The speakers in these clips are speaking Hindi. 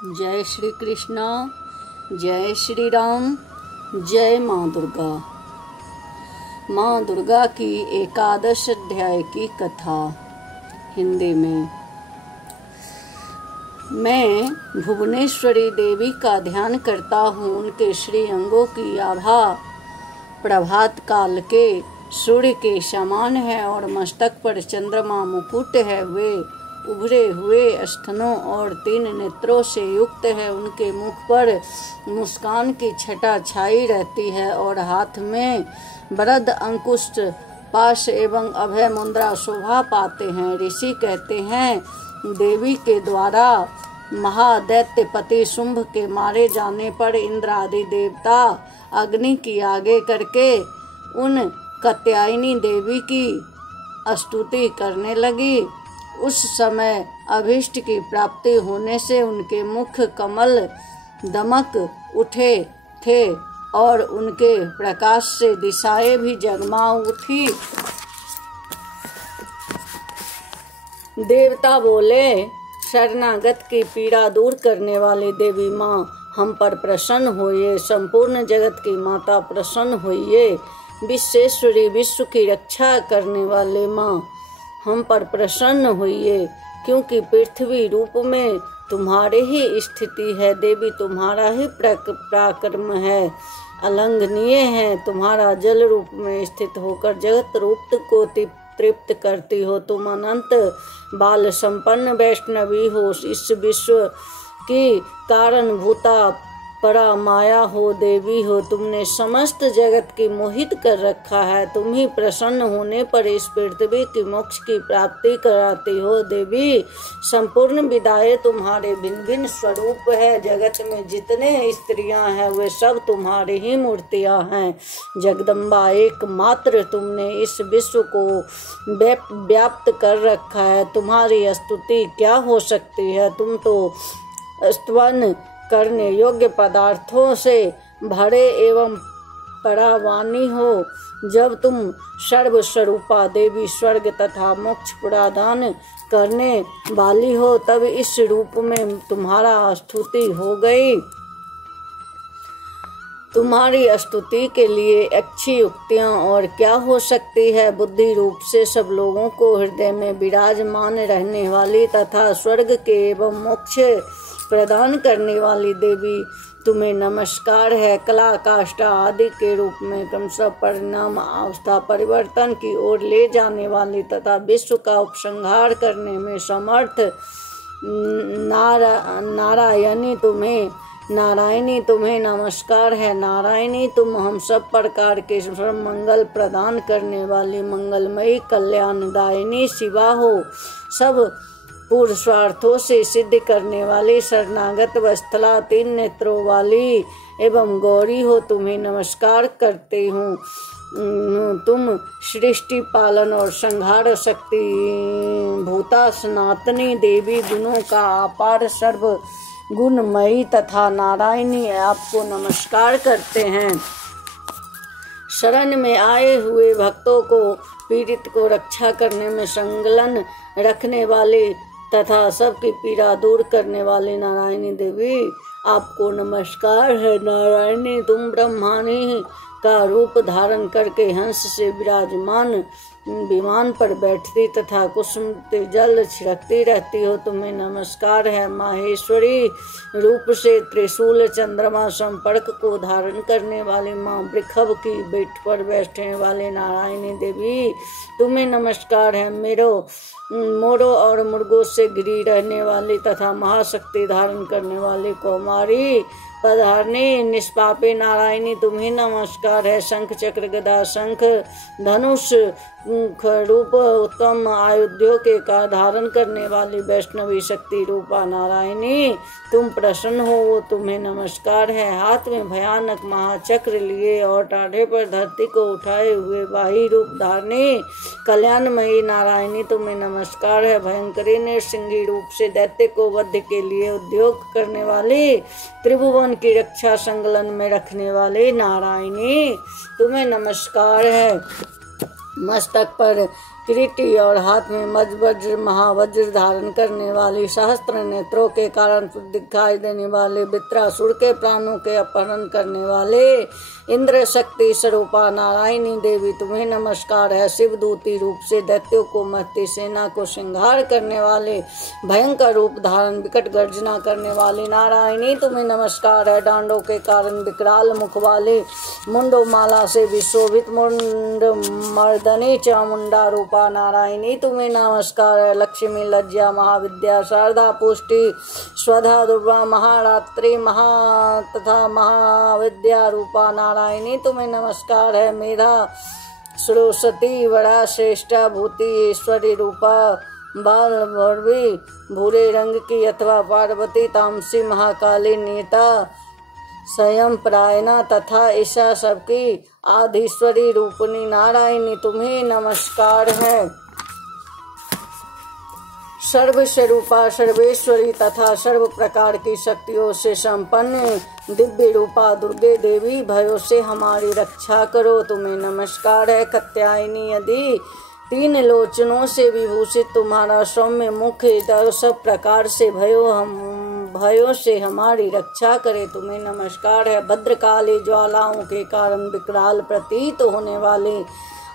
जय श्री कृष्ण, जय श्री राम, जय माँ दुर्गा। माँ दुर्गा की एकादश अध्याय की कथा हिंदी में। मैं भुवनेश्वरी देवी का ध्यान करता हूँ। उनके श्री अंगों की आभा प्रभात काल के सूर्य के समान है और मस्तक पर चंद्रमा मुकुट है। वे उभरे हुए स्तनों और 3 नेत्रों से युक्त है। उनके मुख पर मुस्कान की छटा छाई रहती है और हाथ में वरद अंकुश पाश एवं अभय मुद्रा शोभा पाते हैं। ऋषि कहते हैं, देवी के द्वारा महादैत्यपति शुंभ के मारे जाने पर इंद्र आदि देवता अग्नि की आगे करके उन कात्यायनी देवी की स्तुति करने लगी। उस समय अभीष्ट की प्राप्ति होने से उनके मुख कमल दमक उठे थे और उनके प्रकाश से दिशाएं भी जगमा उठी। देवता बोले, शरणागत की पीड़ा दूर करने वाली देवी माँ, हम पर प्रसन्न होइए। संपूर्ण जगत की माता प्रसन्न होइए। विश्वेश्वरी, विश्व की रक्षा करने वाले माँ, हम पर प्रसन्न होइए, क्योंकि पृथ्वी रूप में तुम्हारे ही स्थिति है। देवी तुम्हारा ही पराक्रम है, अलंघनीय है। तुम्हारा जल रूप में स्थित होकर जगत रूप को तृप्त करती हो। तुम अनंत बाल संपन्न वैष्णवी हो। इस विश्व की कारणभूता परा माया हो, देवी हो। तुमने समस्त जगत की मोहित कर रखा है। तुम ही प्रसन्न होने पर इस पृथ्वी की मोक्ष की प्राप्ति कराती हो। देवी, संपूर्ण विदाएं तुम्हारे भिन्न भिन्न स्वरूप है। जगत में जितने स्त्रियां हैं वे सब तुम्हारी ही मूर्तियां हैं। जगदम्बा, एकमात्र तुमने इस विश्व को व्याप्त कर रखा है। तुम्हारी स्तुति क्या हो सकती है। तुम तो स्तवन करने योग्य पदार्थों से भरे एवं परावानी हो। जब तुम सर्वस्वरूपा देवी स्वर्ग तथा मोक्ष प्रदान करने वाली हो, तब इस रूप में तुम्हारा स्तुति हो गई। तुम्हारी स्तुति के लिए अच्छी युक्तियां और क्या हो सकती है। बुद्धि रूप से सब लोगों को हृदय में विराजमान रहने वाली तथा स्वर्ग के एवं मोक्ष प्रदान करने वाली देवी, तुम्हें नमस्कार है। कला, काष्ठा आदि के रूप में क्रमशः परिणाम अवस्था परिवर्तन की ओर ले जाने वाली तथा विश्व का उपसंहार करने में समर्थ नारायणी तुम्हें नमस्कार है। नारायणी, तुम हम सब प्रकार के मंगल प्रदान करने वाली मंगलमयी कल्याणदायिनी शिवा हो। सब पुरुषार्थों से सिद्ध करने वाली शरणागत वत्सला 3 नेत्रों वाली एवं गौरी हो। तुम्हें नमस्कार करते हूँ। तुम सृष्टि पालन और संहार शक्ति भूता सनातनी देवी, गुणों का अपार सर्व गुणमयी तथा नारायणी, आपको नमस्कार करते हैं। शरण में आए हुए भक्तों को पीड़ित को रक्षा करने में संलग्न रखने वाले तथा सबकी पीड़ा दूर करने वाली नारायणी देवी, आपको नमस्कार है। नारायणी, तुम ब्रह्माणी का रूप धारण करके हंस से विराजमान विमान पर बैठती तथा कुसुम जल छिड़कती रहती हो। तुम्हें नमस्कार है। माहेश्वरी रूप से त्रिशूल चंद्रमा संपर्क को धारण करने वाली माँ, वृषभ की बेट पर बैठने वाले नारायणी देवी, तुम्हें नमस्कार है। मोरों और मृगों से घिरी रहने वाली तथा महाशक्ति धारण करने वाली कौमारी पधारनी निष्पापी नारायणी, तुम्हें नमस्कार है। शंख चक्र गदा शंख धनुष रूप उत्तम आयुधों के का धारण करने वाली वैष्णवी शक्ति रूपा नारायणी, तुम प्रसन्न हो, वो तुम्हें नमस्कार है। हाथ में भयानक महाचक्र लिए और टाढ़े पर धरती को उठाए हुए वाही रूप धारणी कल्याणमयी नारायणी, तुम्हें नमस्कार है। भयंकरी नृसिंही रूप से दैत्य को वध के लिए उद्योग करने वाली त्रिभुवन की रक्षा संकलन में रखने वाली नारायणी, तुम्हें नमस्कार है। मस्तक पर किरीटी और हाथ में मजवज्र महावज्र धारण करने वाली, सहस्त्र नेत्रों के कारण दिखाई देने वाले, वृत्रासुर के प्राणों के अपहरण करने वाले इंद्र शक्ति स्वरूपा नारायणी देवी तुम्हें नमस्कार है। शिवदूती रूप से दैत्यों को मरती, सेना को श्रृंगार करने वाले, भयंकर रूप धारण विकट गर्जना करने वाली नारायणी तुम्हें नमस्कार है। डांडों के कारण विकराल मुख वाले, मुंडो माला से विशोभित मुंड मर्दनी चामुंडा रूपा नारायणी तुम्हें नमस्कार है। लक्ष्मी, लज्जा, महाविद्या, शारदा, पुष्टि, स्वधा, दुर्गा, महारात्रि, तथा महाविद्या रूपा नारायणी तुम्हें नमस्कार है। मेधा, सरस्वती, बड़ा श्रेष्ठा, भूति, ईश्वरी रूपा, बाल भैरवी, भूरे रंग की अथवा पार्वती, तामसी, महाकाली, नीता, स्वयं प्रायना तथा ईशा सबकी आधीश्वरी रूपनी नारायणी तुम्हें नमस्कार है। सर्वस्वरूपा, सर्वेश्वरी तथा सर्व प्रकार की शक्तियों से संपन्न दिव्य रूपा दुर्गे देवी, भयों से हमारी रक्षा करो तुम्हें नमस्कार है। कात्यायनी, यदि 3 लोचनों से विभूषित तुम्हारा सौम्य मुख सब प्रकार से भयों से हमारी रक्षा करे तुम्हें नमस्कार है। भद्रकाली, ज्वालाओं के कारण विकराल प्रतीत होने वाले,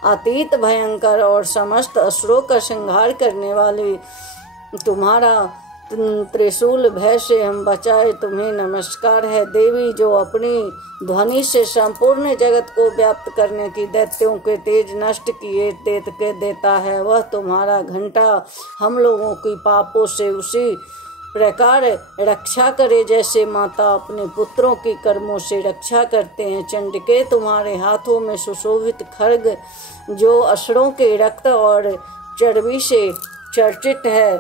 अतीत भयंकर और समस्त असुरों का संहार करने वाले तुम्हारा त्रिशूल भय से हम बचाए तुम्हें नमस्कार है। देवी, जो अपनी ध्वनि से संपूर्ण जगत को व्याप्त करने की दैत्यों के तेज नष्ट किए देता है, वह तुम्हारा घंटा हम लोगों की पापों से उसी प्रकार रक्षा करे जैसे माता अपने पुत्रों की कर्मों से रक्षा करते हैं। चंडिके, तुम्हारे हाथों में सुशोभित खड्ग जो असुरों के रक्त और चर्बी से चर्चित है,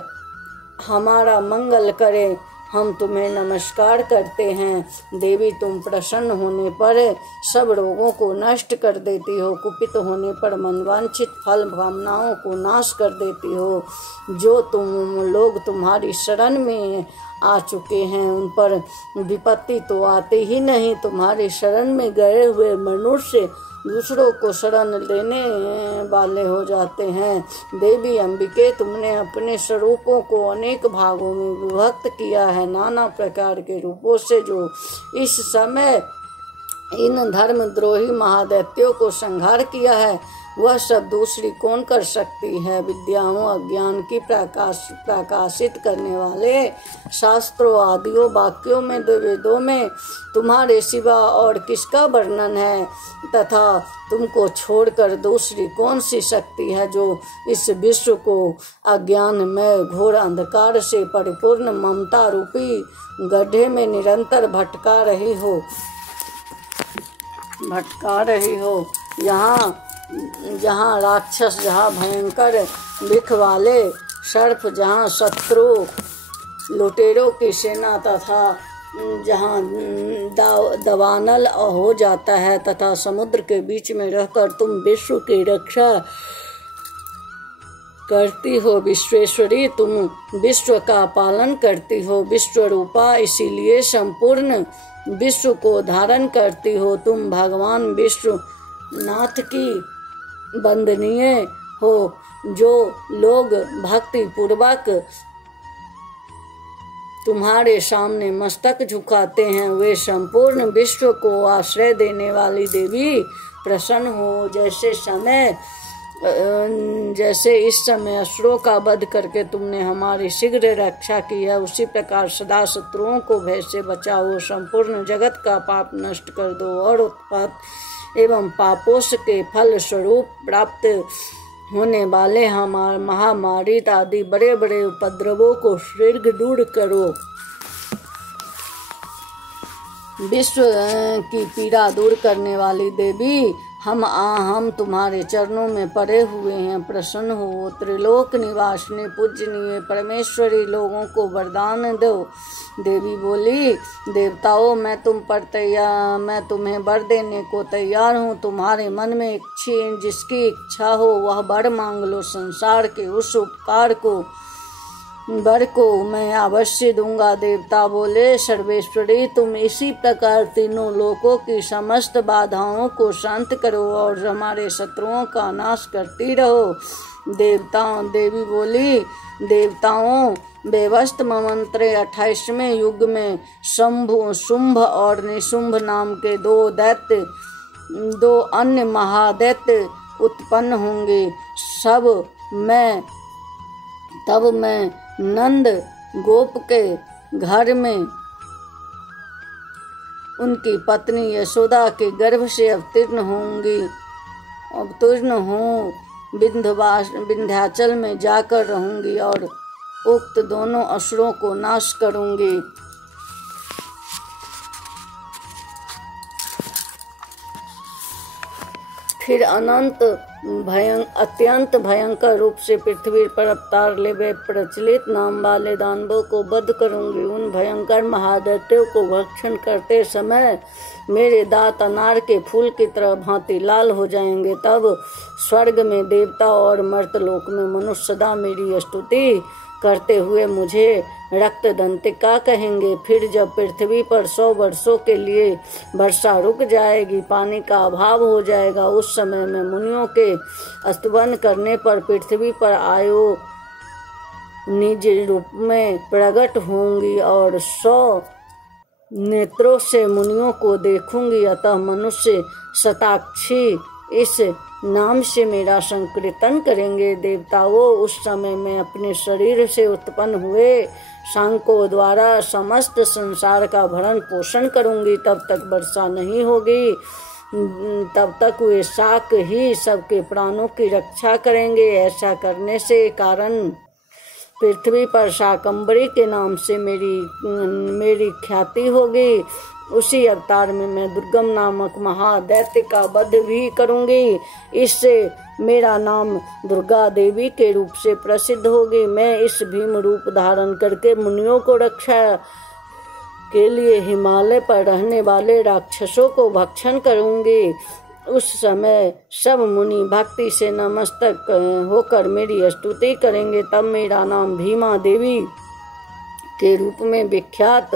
हमारा मंगल करे हम तुम्हें नमस्कार करते हैं। देवी, तुम प्रसन्न होने पर सब रोगों को नष्ट कर देती हो, कुपित होने पर मनवांछित फल कामनाओं को नाश कर देती हो। जो तुम लोग तुम्हारी शरण में आ चुके हैं उन पर विपत्ति तो आती ही नहीं। तुम्हारी शरण में गए हुए मनुष्य दूसरों को शरण लेने वाले हो जाते हैं। देवी अंबिके, तुमने अपने स्वरूपों को अनेक भागों में विभक्त किया है, नाना प्रकार के रूपों से, जो इस समय इन धर्मद्रोही महादैत्यों को संहार किया है, वह सब दूसरी कौन कर सकती है। विद्याओं अज्ञान की प्रकाशित करने वाले, शास्त्रों आदियों वाक्यों में वेदों में तुम्हारे सिवा और किसका वर्णन है, तथा तुमको छोड़कर दूसरी कौन सी शक्ति है जो इस विश्व को अज्ञान में घोर अंधकार से परिपूर्ण ममता रूपी गड्ढे में निरंतर भटका रही हो। जहाँ राक्षस, जहाँ भयंकर विख वाले सर्प, जहाँ शत्रु लुटेरों की सेना तथा जहाँ दवानल हो जाता है, तथा समुद्र के बीच में रहकर तुम विश्व की रक्षा करती हो। विश्वेश्वरी, तुम विश्व का पालन करती हो। विश्व रूपा, इसीलिए संपूर्ण विश्व को धारण करती हो। तुम भगवान विश्वनाथ की वंदनीय हो। जो लोग भक्ति पूर्वक तुम्हारे सामने मस्तक झुकाते हैं, वे संपूर्ण विश्व को आश्रय देने वाली देवी प्रसन्न हो। जैसे इस समय असुरों का वध करके तुमने हमारी शीघ्र रक्षा की है, उसी प्रकार सदा शत्रुओं को भय से बचाओ। संपूर्ण जगत का पाप नष्ट कर दो और उत्पात एवं पापों के फल स्वरूप प्राप्त होने वाले हमारे महामारी आदि बड़े बड़े उपद्रवों को शीघ्र दूर करो। विश्व की पीड़ा दूर करने वाली देवी, हम तुम्हारे चरणों में पड़े हुए हैं, प्रसन्न हो। त्रिलोक निवासिनी पूजनीय परमेश्वरी, लोगों को वरदान दो। देवी बोली, देवताओं, मैं तुम्हें वर देने को तैयार हूँ। तुम्हारे मन में जिसकी इच्छा हो वह वर मांग लो। संसार के उस उपकार को वर को मैं अवश्य दूंगा। देवता बोले, सर्वेश्वरी तुम इसी प्रकार तीनों लोकों की समस्त बाधाओं को शांत करो और हमारे शत्रुओं का नाश करती रहो। देवी बोली, देवताओं, बेवस्त मंवंतरे 28वें युग में शुंभ और निशुंभ नाम के दो अन्य महादैत्य उत्पन्न होंगे। तब मैं नंद गोप के घर में उनकी पत्नी यशोदा के गर्भ से अवतीर्ण हूँ विंध्याचल में जाकर रहूंगी और उक्त दोनों असुरों को नाश करूंगी। फिर अत्यंत भयंकर रूप से पृथ्वी पर अवतार ले वे प्रचलित नाम वाले दानवों को वध करूंगी। उन भयंकर महादैत्यों को भक्षण करते समय मेरे दांत अनार के फूल की तरह भांति लाल हो जाएंगे। तब स्वर्ग में देवता और मर्तलोक में मनुष्य सदा मेरी स्तुति करते हुए मुझे रक्त दंतिका कहेंगे। फिर जब पृथ्वी पर 100 वर्षों के लिए वर्षा रुक जाएगी, पानी का अभाव हो जाएगा, उस समय में मुनियों के स्तवन करने पर पृथ्वी पर आयो निज रूप में प्रकट होंगी और 100 नेत्रों से मुनियों को देखूंगी। अतः मनुष्य शताक्षी इस नाम से मेरा संकीर्तन करेंगे। देवताओं, उस समय मैं अपने शरीर से उत्पन्न हुए शांकों द्वारा समस्त संसार का भरण पोषण करूंगी। तब तक वर्षा नहीं होगी, तब तक वे शाक ही सबके प्राणों की रक्षा करेंगे। ऐसा करने से कारण पृथ्वी पर शाकंभरी के नाम से मेरी ख्याति होगी। उसी अवतार में मैं दुर्गम नामक महादैत्य का वध भी करूंगी। इससे मेरा नाम दुर्गा देवी के रूप से प्रसिद्ध होगी। मैं इस भीम रूप धारण करके मुनियों को रक्षा के लिए हिमालय पर रहने वाले राक्षसों को भक्षण करूंगी। उस समय सब मुनि भक्ति से नतमस्तक होकर मेरी स्तुति करेंगे। तब मेरा नाम भीमा देवी के रूप में विख्यात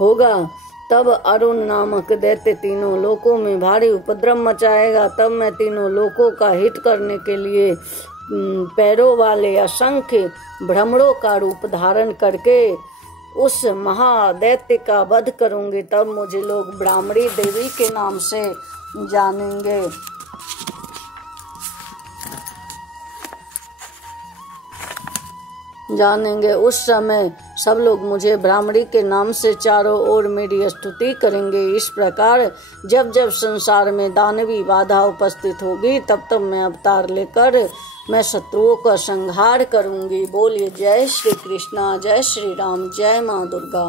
होगा। तब अरुण नामक दैत्य तीनों लोकों में भारी उपद्रव मचाएगा। तब मैं तीनों लोकों का हित करने के लिए पैरों वाले असंख्य भ्रमरों का रूप धारण करके उस महादैत्य का वध करूंगी। तब मुझे लोग ब्राह्मणी देवी के नाम से जानेंगे। उस समय सब लोग मुझे ब्राह्मणी के नाम से चारों ओर मेरी स्तुति करेंगे। इस प्रकार जब जब संसार में दानवी बाधा उपस्थित होगी, तब तब मैं अवतार लेकर मैं शत्रुओं का संहार करूंगी। बोलिए जय श्री कृष्णा, जय श्री राम, जय माँ दुर्गा।